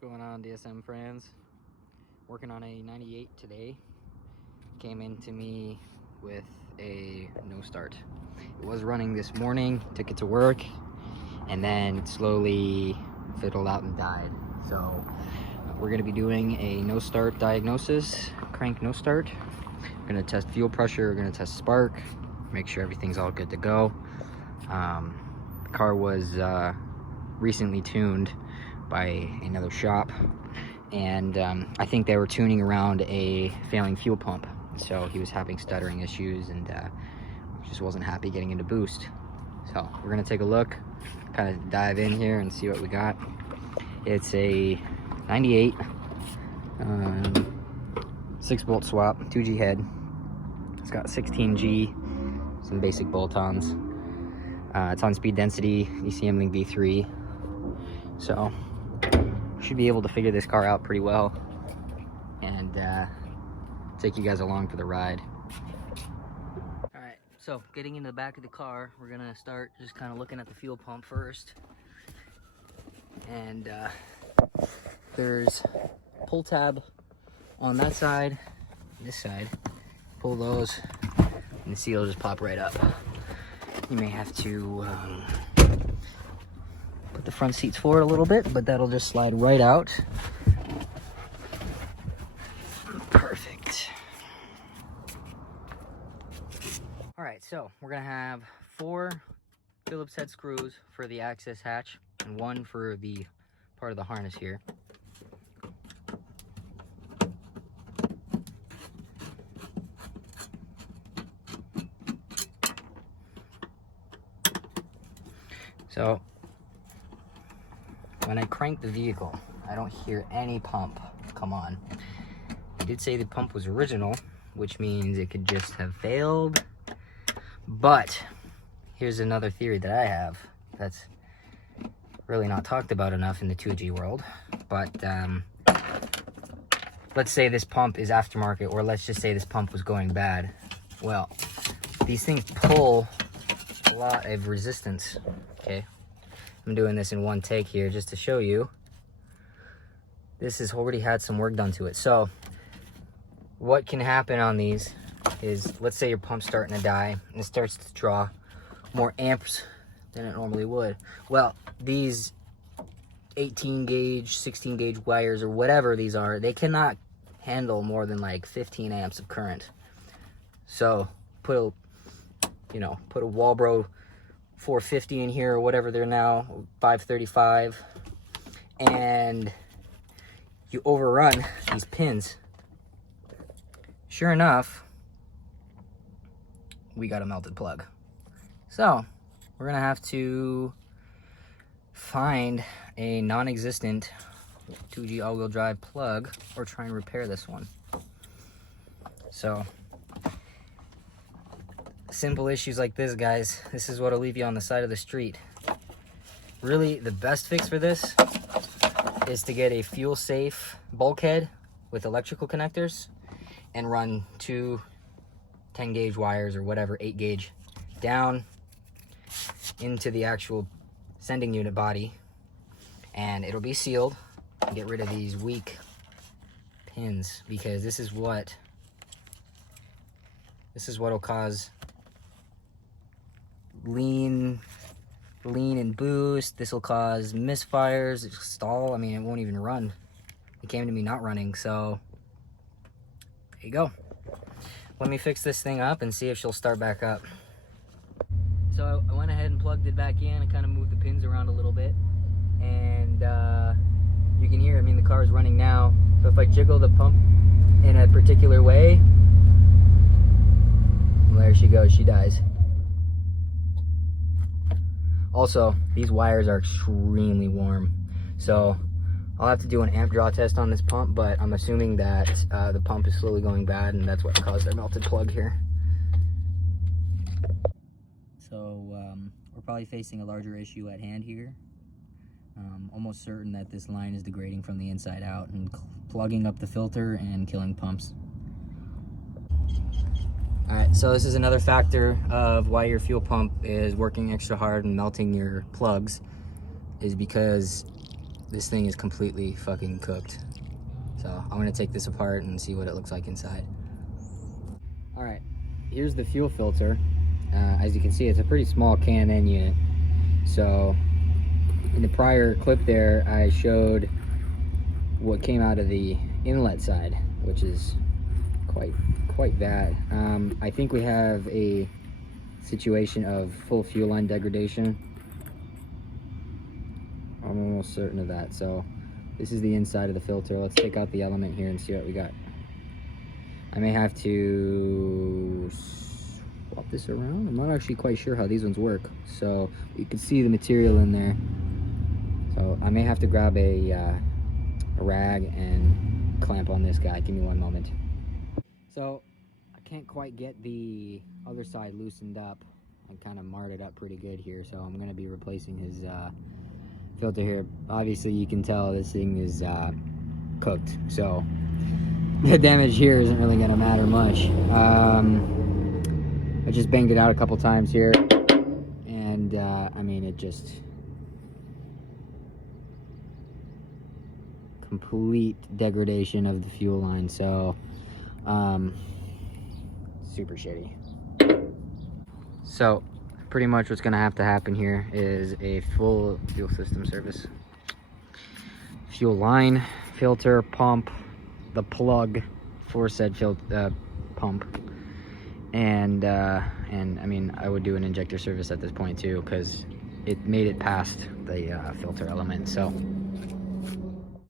Going on, DSM friends? Working on a 98 today. Came into me with a no start. It was running this morning, took it to work, and then it slowly fiddled out and died. So we're gonna be doing a no start diagnosis, crank no start. We're gonna test fuel pressure, we're gonna test spark, make sure everything's all good to go. The car was recently tuned by another shop, and I think they were tuning around a failing fuel pump, so he was having stuttering issues and just wasn't happy getting into boost. So we're gonna take a look, kind of dive in here and see what we got. It's a 98 6-bolt swap, 2G head. It's got 16G, some basic bolt-ons. It's on speed density, ECM Link V3. So should be able to figure this car out pretty well and take you guys along for the ride. All right, so getting into the back of the car, we're gonna start just kind of looking at the fuel pump first. And there's pull tab on that side, this side. Pull those and the seal will just pop right up. You may have to put the front seats forward a little bit, but that'll just slide right out. Perfect. All right, so we're gonna have 4 Phillips head screws for the access hatch and 1 for the part of the harness here. So when I crank the vehicle, I don't hear any pump come on. I did say the pump was original, which means it could just have failed. But here's another theory that I have that's really not talked about enough in the 2G world. But let's say this pump is aftermarket, or let's just say this pump was going bad. Well, these things pull a lot of resistance. Okay, I'm doing this in one take here just to show you. This has already had some work done to it. So what can happen on these is, let's say your pump's starting to die and it starts to draw more amps than it normally would. Well, these 18 gauge, 16 gauge wires or whatever these are, they cannot handle more than like 15 amps of current. So put a Walbro 450 in here or whatever they're now, 535, and you overrun these pins. Sure enough, we got a melted plug. So we're gonna have to find a non-existent 2G all-wheel drive plug or try and repair this one. So simple issues like this, guys, this is what'll leave you on the side of the street. Really, the best fix for this is to get a fuel safe bulkhead with electrical connectors and run 2 10 gauge wires or whatever, 8 gauge, down into the actual sending unit body, and it'll be sealed. Get rid of these weak pins, because this is what'll cause lean and boost. This will cause misfires, stall. I mean, it won't even run. It came to me not running, so there you go. Let me fix this thing up and see if she'll start back up. So I went ahead and plugged it back in and kind of moved the pins around a little bit, and you can hear, I mean, the car is running now, but if I jiggle the pump in a particular way, well, there she goes, she dies. Also, these wires are extremely warm, so I'll have to do an amp draw test on this pump, but I'm assuming that the pump is slowly going bad, and that's what caused our melted plug here. So we're probably facing a larger issue at hand here. Almost certain that this line is degrading from the inside out and plugging up the filter and killing pumps. All right, so this is another factor of why your fuel pump is working extra hard and melting your plugs, is because this thing is completely fucking cooked. So I'm gonna take this apart and see what it looks like inside. All right, here's the fuel filter. As you can see, it's a pretty small Can-N unit. So in the prior clip there, I showed what came out of the inlet side, which is quite bad. I think we have a situation of full fuel line degradation. I'm almost certain of that. So this is the inside of the filter. Let's take out the element here and see what we got. I may have to swap this around. I'm not actually quite sure how these ones work. So you can see the material in there. So I may have to grab a rag and clamp on this guy. Give me one moment. So I can't quite get the other side loosened up. I kind of marred it up pretty good here. So I'm going to be replacing his filter here. Obviously you can tell this thing is cooked. So the damage here isn't really going to matter much. I just banged it out a couple times here. And I mean, it just... complete degradation of the fuel line. So super shitty. So pretty much what's gonna have to happen here is a full fuel system service. Fuel line, filter, pump, the plug for said pump, and I mean, I would do an injector service at this point too, because it made it past the filter element. So